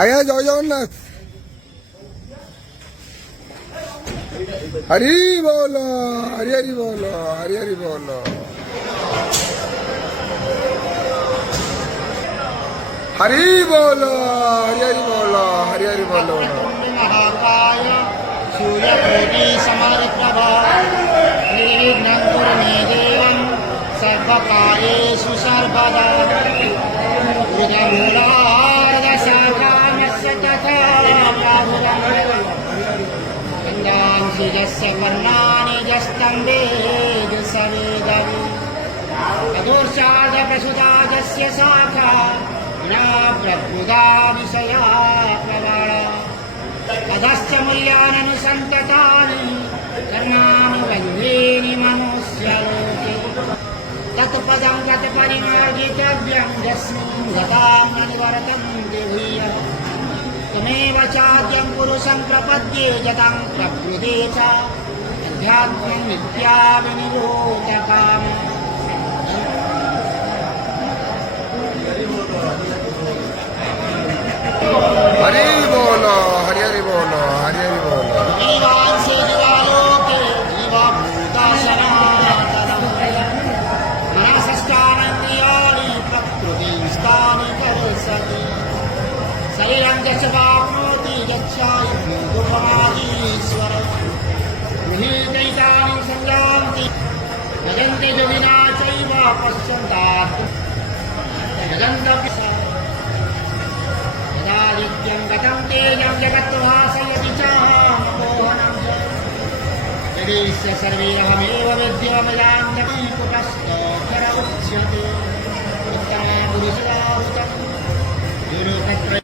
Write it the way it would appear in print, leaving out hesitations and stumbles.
ଆଜ୍ଞା ଜୟ ଜଗନ୍ନାଥ। ହରି ବୋଲ, ହରି ହରି ବୋଲ, ହରି ହରି ବୋଲ। हरि बोलो, हरि हरि बोलो, हरि हरि बोलो। महाकाय सूर्यकोटि समप्रभ निर्विघ्नं कुरु मे देवं सर्वकार्येषु सर्वदा। उदमूलार्धशाखामस्य तथा गन्धांसि यस्य पर्णानि यस्तम्बेद सवेदवि तदूर्चार्धप्रसुता यस्य शाखा प्रभुदा विषया प्रवाळ अधश्च मूल्याननुसन्ततानि कर्मानुबन्धेनि मनुष्यलोके तत्पदं गतपरिमार्गितव्यं यस्मिन् गतां निवर्तन्ते भूयः तमेव चाद्यं पुरुषं प्रपद्ये यतं प्रकृते च अध्यात्मं नित्याविनिरोधकामः। हरि बोलो, हरि हरि बोलो, हरि हरि बोलो। जीवांसे जीवालोके जीवभूता सनातनम् मनसष्टानीन्द्रियाणि प्रकृतिस्थानि कर्षति शरीरं यच्च वाप्नोति यच्छायुर्भुवनादीश्वरः गृहीतैतानि संयान्ति यजन्ति योगिना चैव पश्यन्तात् यजन्तपि नित्यं गतं तेजं जगद्भासयति च मोहनं यदि सर्वैरहमेव विद्यमयान्ति कुटस्थोऽखर उच्यते उत्तमपुरुषाहुतं गुरुपत्र